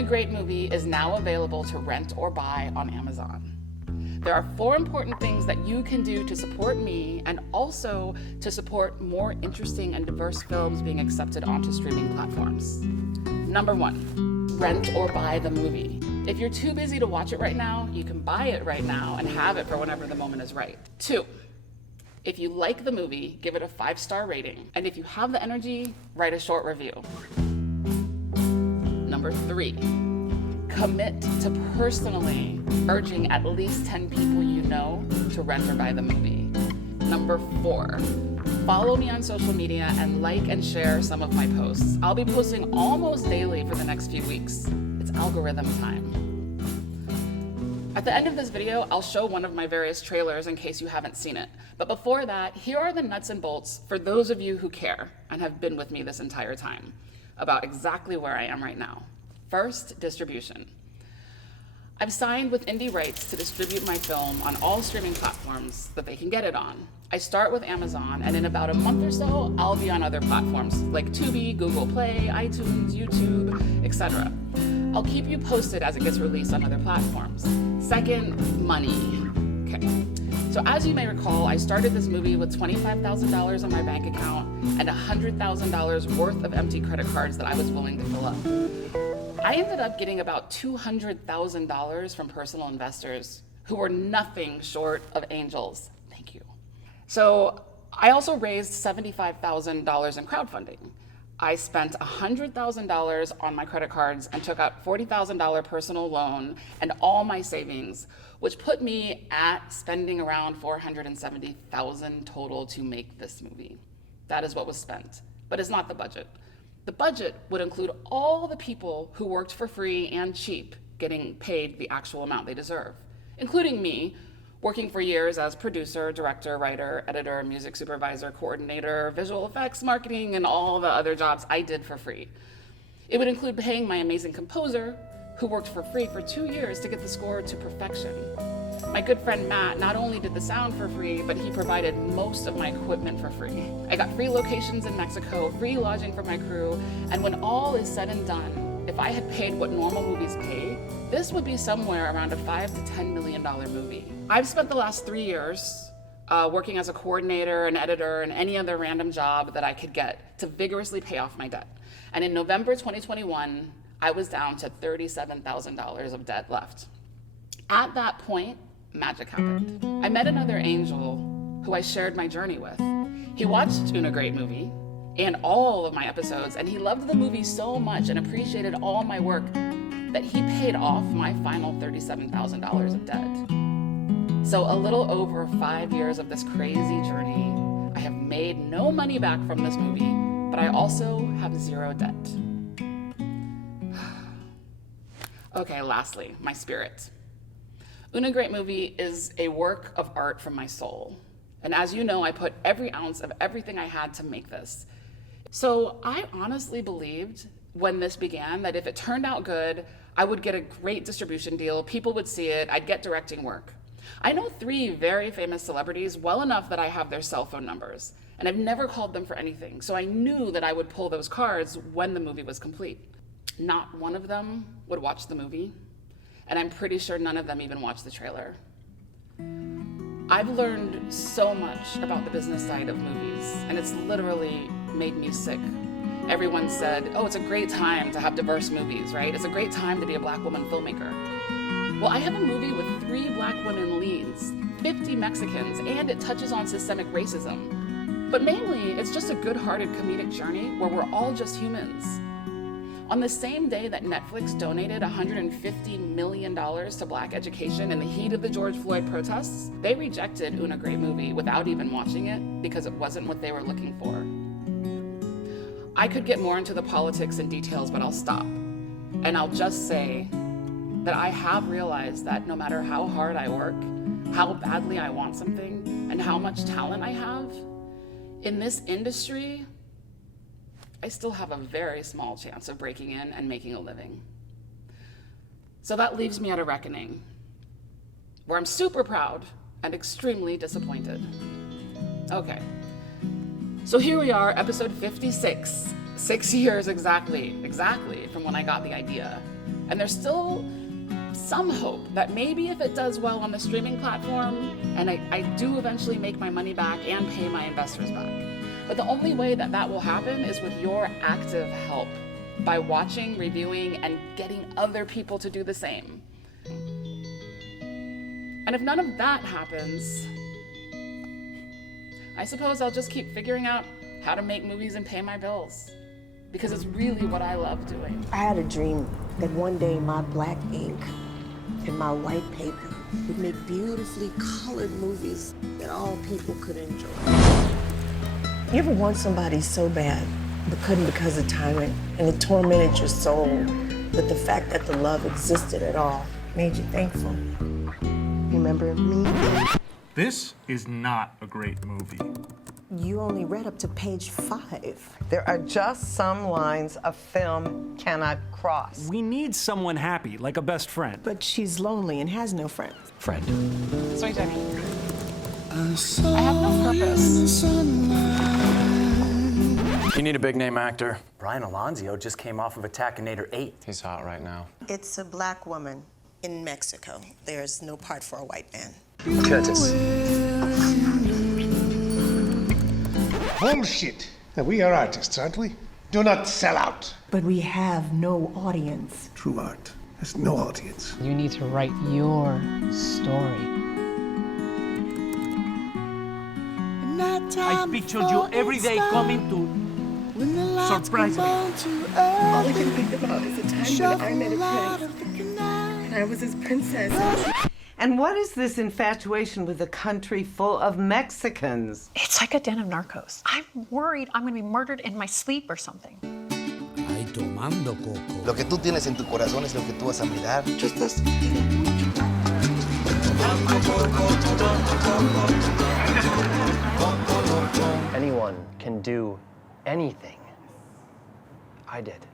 Una Great Movie is now available to rent or buy on Amazon. There are 4 important things that you can do to support me and also to support more interesting and diverse films being accepted onto streaming platforms. Number 1, rent or buy the movie. If you're too busy to watch it right now, you can buy it right now and have it for whenever the moment is right. 2, if you like the movie, give it a 5-star rating. And if you have the energy, write a short review. Number 3, commit to personally urging at least 10 people you know to rent or buy the movie. Number 4, follow me on social media and like and share some of my posts. I'll be posting almost daily for the next few weeks. It's algorithm time. At the end of this video, I'll show one of my various trailers in case you haven't seen it. But before that, here are the nuts and bolts for those of you who care and have been with me this entire time about exactly where I am right now. First, distribution. I've signed with Indie Rights to distribute my film on all streaming platforms that they can get it on. I start with Amazon, and in about a month or so, I'll be on other platforms like Tubi, Google Play, iTunes, YouTube, etc. I'll keep you posted as it gets released on other platforms. Second, money. Okay. So as you may recall, I started this movie with $25,000 on my bank account and $100,000 worth of empty credit cards that I was willing to fill up. I ended up getting about $200,000 from personal investors who were nothing short of angels. Thank you. So I also raised $75,000 in crowdfunding. I spent $100,000 on my credit cards and took out $40,000 personal loan and all my savings, which put me at spending around $470,000 total to make this movie. That is what was spent, but it's not the budget. The budget would include all the people who worked for free and cheap getting paid the actual amount they deserve, including me, working for years as producer, director, writer, editor, music supervisor, coordinator, visual effects, marketing, and all the other jobs I did for free. It would include paying my amazing composer, who worked for free for 2 years to get the score to perfection. My good friend Matt not only did the sound for free, but he provided most of my equipment for free. I got free locations in Mexico, free lodging for my crew, and when all is said and done, if I had paid what normal movies pay, this would be somewhere around a $5 to $10 million movie. I've spent the last 3 years working as a coordinator, an editor, and any other random job that I could get to vigorously pay off my debt. And in November 2021, I was down to $37,000 of debt left. At that point, magic happened. I met another angel who I shared my journey with. He watched Una Great Movie and all of my episodes, and he loved the movie so much and appreciated all my work that he paid off my final $37,000 of debt. So a little over 5 years of this crazy journey, I have made no money back from this movie, but I also have 0 debt. Okay, lastly, my spirit. Una Great Movie is a work of art from my soul. And as you know, I put every ounce of everything I had to make this. So I honestly believed when this began that if it turned out good, I would get a great distribution deal, people would see it, I'd get directing work. I know 3 very famous celebrities well enough that I have their cell phone numbers, and I've never called them for anything, so I knew that I would pull those cards when the movie was complete. Not one of them would watch the movie, and I'm pretty sure none of them even watched the trailer. I've learned so much about the business side of movies, and it's literally made me sick. Everyone said, oh, it's a great time to have diverse movies, right? It's a great time to be a Black woman filmmaker. Well, I have a movie with 3 Black women leads, 50 Mexicans, and it touches on systemic racism. But mainly, it's just a good-hearted comedic journey where we're all just humans. On the same day that Netflix donated $150 million to Black education in the heat of the George Floyd protests, they rejected Una Great Movie without even watching it because it wasn't what they were looking for. I could get more into the politics and details, but I'll stop. And I'll just say that I have realized that no matter how hard I work, how badly I want something, and how much talent I have, in this industry, I still have a very small chance of breaking in and making a living. So that leaves me at a reckoning, where I'm super proud and extremely disappointed. Okay, so here we are, episode 56, 6 years exactly from when I got the idea. And there's still some hope that maybe if it does well on the streaming platform, and I do eventually make my money back and pay my investors back. But the only way that that will happen is with your active help, by watching, reviewing, and getting other people to do the same. And if none of that happens, I suppose I'll just keep figuring out how to make movies and pay my bills, because it's really what I love doing. I had a dream that one day my black ink and my white paper would make beautifully colored movies that all people could enjoy. You ever want somebody so bad, but couldn't because of timing, and it tormented your soul, but the fact that the love existed at all made you thankful? Remember me? This is not a great movie. You only read up to page 5. There are just some lines a film cannot cross. We need someone happy, like a best friend. But she's lonely and has no friends. Friend. Sorry, Debbie. I have no purpose. You need a big name actor. Brian Alonzo just came off of Attackinator 8. He's hot right now. It's a black woman in Mexico. There's no part for a white man. Curtis. Bullshit. Now, we are artists, aren't we? Do not sell out. But we have no audience. True art has no audience. You need to write your story. I pictured you every day coming to surprise me. All I can think about is the time that I met a prince, and I was his princess. And what is this infatuation with a country full of Mexicans? It's like a den of narcos. I'm worried I'm going to be murdered in my sleep or something. Ay, tomando coco. Lo que tú tienes en tu corazón es lo que tú vas a mirar. Just this. Anyone can do anything. I did.